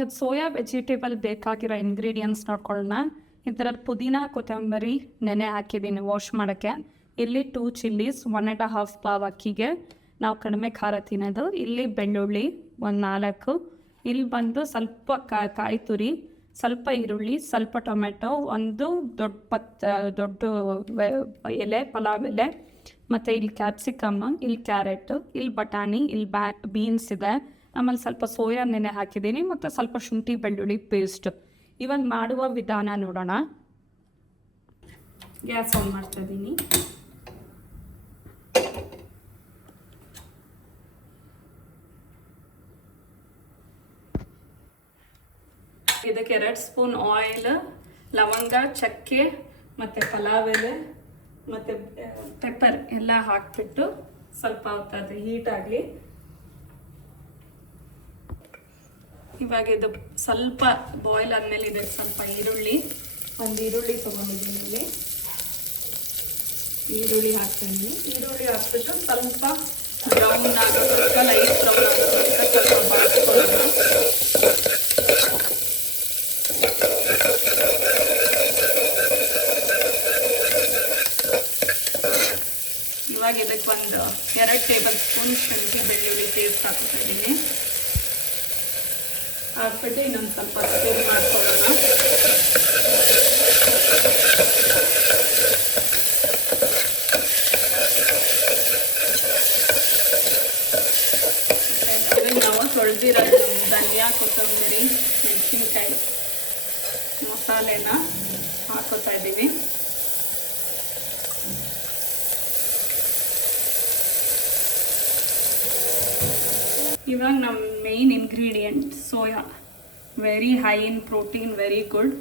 ಇವತ್ತು soya vegetable ಬೇಕಾಗಿರೋ ingredients ನೋಡ್ಕೊಳ್ಳೋಣ. ಇದರಲ್ಲಿ ಪುದೀನ ಕೊತ್ತಂಬರಿ ನೆನೆ ಹಾಕಿದ್ದೀನಿ ವಾಶ್ ಮಾಡೋಕ್ಕೆ. ಇಲ್ಲಿ 2 ಚಿಲ್ಲೀಸ್, 1.5 ಪಾವ್ ಅಕ್ಕಿಗೆ ನಾವು ಕಡಿಮೆ ಖಾರ ತಿನ್ನೋದು. ಇಲ್ಲಿ ಬೆಳ್ಳುಳ್ಳಿ 4, ಇಲ್ಲಿ ಬಂದು ಸ್ವಲ್ಪ ಕಾಯಿ ತುರಿ, ಸ್ವಲ್ಪ ಈರುಳ್ಳಿ, ಸ್ವಲ್ಪ ಟೊಮೆಟೊ, ಒಂದು ದೊಡ್ಡ ಎಲೆ ಪಲಾವ್ ಎಲೆ, ಮತ್ತು ಇಲ್ಲಿ ಕ್ಯಾಪ್ಸಿಕಮ್, ಇಲ್ಲಿ ಕ್ಯಾರೆಟ್, ಇಲ್ಲಿ ಬಟಾಣಿ, ಇಲ್ಲಿ ಬೀನ್ಸ್ ಇದೆ. ಆಮೇಲೆ ಸ್ವಲ್ಪ ಸೋಯಾ ನೆನೆ ಹಾಕಿದ್ದೀನಿ ಮತ್ತು ಸ್ವಲ್ಪ ಶುಂಠಿ ಬೆಳ್ಳುಳ್ಳಿ ಪೇಸ್ಟ್. ಇವಾಗ ಮಾಡುವ ವಿಧಾನ ನೋಡೋಣ. ಗ್ಯಾಸ್ ಆನ್ ಮಾಡ್ತಾ ಇದ್ದೀನಿ. ಇದಕ್ಕೆ 2 ಸ್ಪೂನ್ ಆಯಿಲ್, ಲವಂಗ, ಚಕ್ಕೆ ಮತ್ತು ಪಲಾವ್ ಎಲೆ ಮತ್ತು ಪೆಪ್ಪರ್ ಎಲ್ಲ ಹಾಕಿಬಿಟ್ಟು ಸ್ವಲ್ಪ ಹೊತ್ತು ಹೀಟ್ ಆಗಲಿ. ಇವಾಗ ಇದು ಸ್ವಲ್ಪ ಬಾಯ್ಲ್ ಆದಮೇಲೆ ಇದಕ್ಕೆ ಸ್ವಲ್ಪ ಒಂದು ಈರುಳ್ಳಿ ತೊಗೊಂಡಿದ್ದೀನಿ. ಇಲ್ಲಿ ಈರುಳ್ಳಿ ಹಾಕ್ತಾಯಿದ್ದೀನಿ. ಈರುಳ್ಳಿ ಹಾಕ್ಬಿಟ್ಟು ಸ್ವಲ್ಪ ಬ್ರೌನ್ ಆಗೋದಕ್ಕ, ಲೈಟ್ ಬ್ರೌನ್ ಆಗೋದಕ್ಕ ಸ್ವಲ್ಪ ಬಾಡಿಸ್ಕೊಳ್ಳೋಣ. ಇವಾಗ ಇದಕ್ಕೆ ಒಂದು 2 ಟೇಬಲ್ ಸ್ಪೂನ್ ಶುಂಠಿ ಬೆಳ್ಳುಳ್ಳಿ ಪೇಸ್ಟ್ ಹಾಕ್ತಾ ಇದ್ದೀನಿ. ಹಾಕ್ಬಿಟ್ಟು ಇನ್ನೊಂದು ಸ್ವಲ್ಪ ಸ್ಟಿರ್ ಮಾಡ್ಕೊಳ್ಳೋಣ. ನಾವು ತೊಳೆದಿರೋದು ಧನಿಯಾ, ಕೊತ್ತಂಬರಿ, ಮೆಣಸಿನ್ಕಾಯಿ ಮಸಾಲೆನ ಹಾಕೋತಾ ಇದ್ದೀವಿ. ಇವಾಗ ನಮ್ಮ main ingredient soya, very high in protein, very good.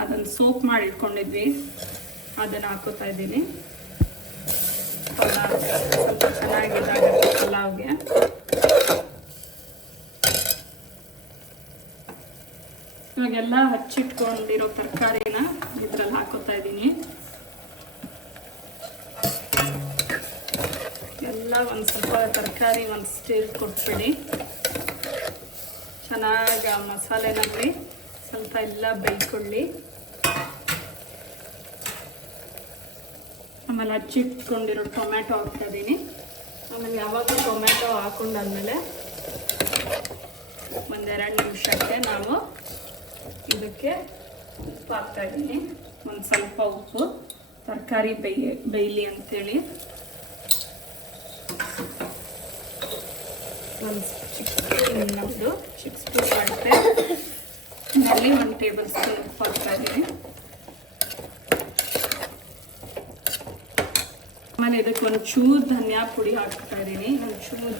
ಅದನ್ನು ಸೋಪ್ ಮಾಡಿ ಇಟ್ಕೊಂಡಿದ್ವಿ, ಅದನ್ನು ಹಾಕೋತಾ ಇದ್ದೀನಿ. ಸ್ವಲ್ಪ ಚೆನ್ನಾಗಿದ್ದಾಗುತ್ತೆ ಪಲಾವ್ಗೆ. ಇವಾಗೆಲ್ಲ ಹಚ್ಚಿಟ್ಕೊಂಡಿರೋ ತರಕಾರಿನ ಇದ್ರಲ್ಲಿ ಹಾಕೋತಾ ಇದ್ದೀನಿ. ಎಲ್ಲ ಒಂದು ಸ್ವಲ್ಪ ತರಕಾರಿ ಒಂದು ಸ್ಟಿರ್ ಕೊಟ್ಬಿಡಿ. ಚೆನ್ನಾಗಿ ಮಸಾಲೆ ನಮಗೆ ಸ್ವಲ್ಪ ಎಲ್ಲ ಬೇಯ್ಕೊಳ್ಳಿ. ಆಮೇಲೆ ಹಚ್ಚಿಟ್ಕೊಂಡಿರೋ ಟೊಮ್ಯಾಟೊ ಹಾಕ್ತಾ ಇದ್ದೀನಿ. ಆಮೇಲೆ ಯಾವಾಗ ಟೊಮ್ಯಾಟೊ ಹಾಕೊಂಡಾದ್ಮೇಲೆ 1-2 ನಿಮಿಷಕ್ಕೆ ನಾವು ಇದಕ್ಕೆ ಉಪ್ಪು ಹಾಕ್ತಾ ಇದ್ದೀನಿ. ಒಂದು ಸ್ವಲ್ಪ ಉಪ್ಪು, ತರಕಾರಿ ಬೇಯಲಿ ಅಂತೇಳಿ. ಒಂದು ಚಿಕ್ಕ ಸ್ಪೂನ್ ಆಗುತ್ತೆ. ಇದರಲ್ಲಿ 1 ಟೇಬಲ್ ಸ್ಪೂನ್ ಉಪ್ಪು ಹಾಕ್ತಾ ಇದ್ದೀನಿ. ಆಮೇಲೆ ಇದಕ್ಕೆ ಒಂದು ಚೂರು ಧನಿಯಾ ಪುಡಿ ಹಾಕ್ತಾ ಇದ್ದೀನಿ, ಒಂದು ಚೂರು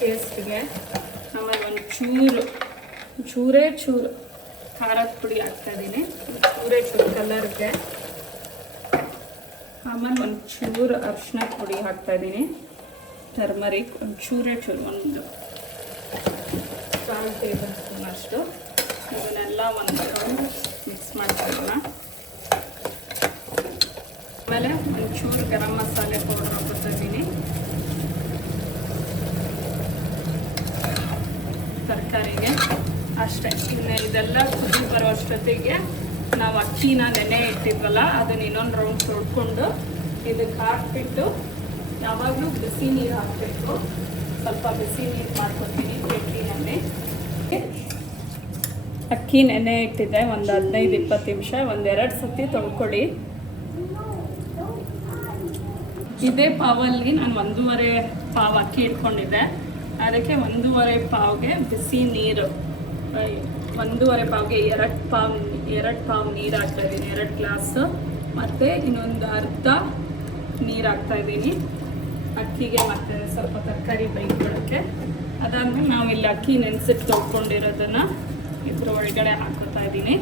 ಟೇಸ್ಟ್ಗೆ. ಆಮೇಲೆ ಒಂದು ಚೂರೇ ಖಾರದ ಪುಡಿ ಹಾಕ್ತಾ ಇದ್ದೀನಿ, ಚೂರು ಕಲರ್ಗೆ. ಆಮೇಲೆ ಒಂದು ಚೂರು ಅರಿಶಿನ ಪುಡಿ ಹಾಕ್ತಾ ಇದ್ದೀನಿ, ಟರ್ಮರಿಕ್ ಒಂದು ಚೂರು ಒಂದು 4 ಟೇಬಲ್ ಸ್ಪೂನ್ ಅಷ್ಟು. ಇದನ್ನೆಲ್ಲ ಒಂದು ರೌಂಡ್ ಮಿಕ್ಸ್ ಮಾಡ್ಕೊಳ್ಳೋಣ. ಆಮೇಲೆ ಒಂದು ಚೂರು ಗರಂ ಮಸಾಲೆ ಪೌಡರ್ ಹಾಕ್ತಾ ಇದ್ದೀನಿ. ತರಕಾರಿಗೆ ಅಷ್ಟೇ. ಇನ್ನು ಇದೆಲ್ಲ ಕುದಿ ಬರೋ ಅಷ್ಟೊತ್ತಿಗೆ ನಾವು ಅಕ್ಕಿನ ನೆನೆ ಇಟ್ಟಿದ್ವಲ್ಲ, ಅದನ್ನ ಇನ್ನೊಂದು ರೌಂಡ್ ತೊಳ್ಕೊಂಡು ಇದಕ್ಕೆ ಹಾಕ್ಬಿಟ್ಟು ಯಾವಾಗಲೂ ಬಿಸಿ ನೀರು ಹಾಕಬೇಕು. ಸ್ವಲ್ಪ ಬಿಸಿ ನೀರು ಮಾಡ್ಕೊತೀನಿ ಕೆಟ್ಲಿನಲ್ಲಿ. ಅಕ್ಕಿ ನೆನೆ ಇಟ್ಟಿದ್ದೆ ಒಂದು 15-20 ನಿಮಿಷ. 1-2 ಸತಿ ತೊಳ್ಕೊಳ್ಳಿ. ಇದೇ ಪಾವಲ್ಲಿ ನಾನು 1.5 ಪಾವ್ ಅಕ್ಕಿ ಇಟ್ಕೊಂಡಿದ್ದೆ. ಅದಕ್ಕೆ 1.5 ಪಾವ್ಗೆ ಬಿಸಿ ನೀರು, 1.5 ಪಾವ್ಗೆ 2 ಪಾವ್ ನೀರು ಹಾಕ್ತಾಯಿದ್ದೀನಿ, 2 ಗ್ಲಾಸು. ಮತ್ತು ಇನ್ನೊಂದು ಅರ್ಧ ನೀರು ಹಾಕ್ತಾಯಿದ್ದೀನಿ ಅಕ್ಕಿಗೆ, ಮತ್ತು ಸ್ವಲ್ಪ ತರಕಾರಿ ಬೇಯ್ಕೊಳ್ಳೋಕ್ಕೆ. ಅದಾದಮೇಲೆ ನಾವಿಲ್ಲಿ ಅಕ್ಕಿ ನೆನೆಸಿಟ್ಟು ತೊಳ್ಕೊಂಡಿರೋದನ್ನು ಇದ್ರ ಒಳಗಡೆ ಹಾಕೋತಾ ಇದ್ದೀನಿ.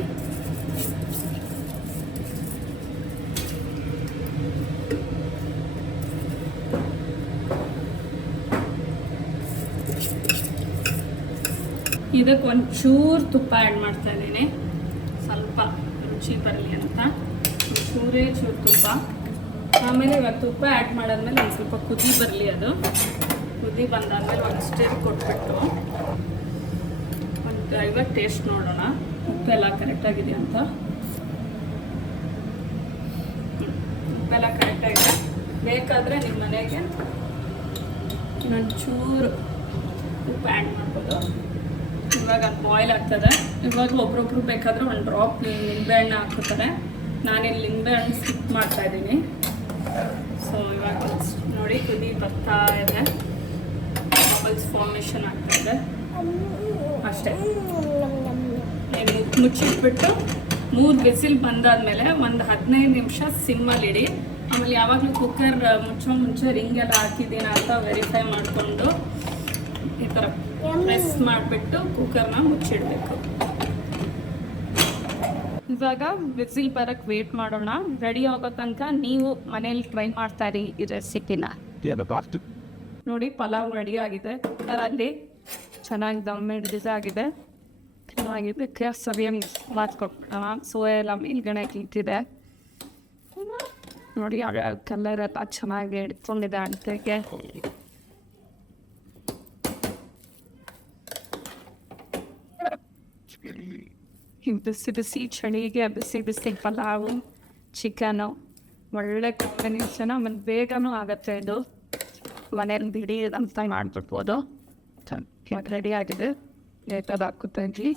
ಇದಕ್ಕೆ ಒಂಚೂರು ತುಪ್ಪ ಆ್ಯಡ್ ಮಾಡ್ತಾ ಇದ್ದೀನಿ, ಸ್ವಲ್ಪ ರುಚಿ ಬರಲಿ ಅಂತ. ಚೂರು ತುಪ್ಪ. ಆಮೇಲೆ ಇವಾಗ ತುಪ್ಪ ಆ್ಯಡ್ ಮಾಡಾದ್ಮೇಲೆ ಒಂದು ಸ್ವಲ್ಪ ಕುದಿ ಬರಲಿ. ಅದು ಕುದಿ ಬಂದಾದ್ಮೇಲೆ ಒಂದು ಸ್ಟಿರ್ ಕೊಟ್ಬಿಟ್ಟು ಒಂದು ಇವಾಗ ಟೇಸ್ಟ್ ನೋಡೋಣ ಉಪ್ಪೆಲ್ಲ ಕರೆಕ್ಟಾಗಿದೆ ಅಂತ. ಉಪ್ಪೆಲ್ಲ ಕರೆಕ್ಟಾಗಿದೆ. ಬೇಕಾದರೆ ನಿಮ್ಮ ಮನೆಗೆ ಇನ್ನೊಂಚೂರು ಉಪ್ಪು ಆ್ಯಡ್ ಮಾಡ್ಬೋದು. ಇವಾಗ ಅದು ಬಾಯ್ಲ್ ಆಗ್ತದೆ. ಇವಾಗ ಒಬ್ರೊಬ್ರು ಬೇಕಾದರೆ ಒಂದು ಡ್ರಾಪ್ ನಿಂಬೆಹಣ್ಣು ಹಾಕೋತಾರೆ. ನಾನಿಲ್ಲಿ ನಿಂಬೆಹಣ್ಣು ಸ್ಕಿಪ್ ಮಾಡ್ತಾಯಿದ್ದೀನಿ. ಸೊ ಇವಾಗ ನೋಡಿ ಕುದಿ ಬರ್ತಾ ಇದೆ, ಬಬಲ್ಸ್ ಫಾರ್ಮೇಷನ್ ಆಗ್ತಾಯಿದೆ ಅಷ್ಟೇ. ಮುಚ್ಚಿಟ್ಬಿಟ್ಟು 3 ವಿಸಿಲ್ ಬಂದಾದಮೇಲೆ ಒಂದು 15 ನಿಮಿಷ ಸಿಮ್ಮಲ್ಲಿಡಿ. ಆಮೇಲೆ ಯಾವಾಗಲೂ ಕುಕ್ಕರ್ ಮುಚ್ಚೋ ಮುಂಚೆ ರಿಂಗೆಲ್ಲ ಹಾಕಿದ್ದೀನ ಅಂತ ವೆರಿಫೈ ಮಾಡಿಕೊಂಡು ಈ ಥರ ಪ್ರೆಸ್ ಮಾಡಿಬಿಟ್ಟು ಕುಕ್ಕರ್ನ ಮುಚ್ಚಿಡಬೇಕು. ಇವಾಗ ವಿಸಿಲ್ ಬರೋಕ್ಕೆ ವೇಟ್ ಮಾಡೋಣ. ರೆಡಿ ಆಗೋ ತನಕ ನೀವು ಮನೇಲಿ ಟ್ರೈ ಮಾಡ್ತಾಯಿರಿ ಈ ರೆಸಿಪಿನ. ನೋಡಿ ಪಲಾವ್ ರೆಡಿ ಆಗಿದೆ. ಅದರಲ್ಲಿ ಚೆನ್ನಾಗಿ ದಮ್ ಹಿಡಿದಾಗಿದೆ. ಚೆನ್ನಾಗಿದ್ದಕ್ಕೆ ಸರಿಯಾಗಿ ಮಾಡ್ಕೊಟ್ಟು ಸೋಯಾ ಎಲ್ಲ ಮೇಲ್ಗಡೆ ಇಟ್ಟಿದೆ. ನೋಡಿ ಕಲರ್ ಎಲ್ಲ ಚೆನ್ನಾಗಿ ಇಟ್ಕೊಂಡಿದೆ ಅಡ್ತೆಗೆ. ಬಿಸಿ ಬಿಸಿ ಚಳಿಗೆ ಬಿಸಿ ಬಿಸಿ ಪಲಾವು ಚಿಕನು ಒಳ್ಳೆ ಕಾಂಬಿನೇಷನ್. ಆಮೇಲೆ ಬೇಗನೂ ಆಗುತ್ತೆ. ಇದು ಮನೇಲಿ ಬಿಡಿ ಅಂತ ಮಾಡ್ಬಿಡ್ಬೋದು. ರೆಡಿ ಆಗಿದೆ. ಬೇಕಾದ ಹಾಕುತ್ತಾ ಇದ್ವಿ.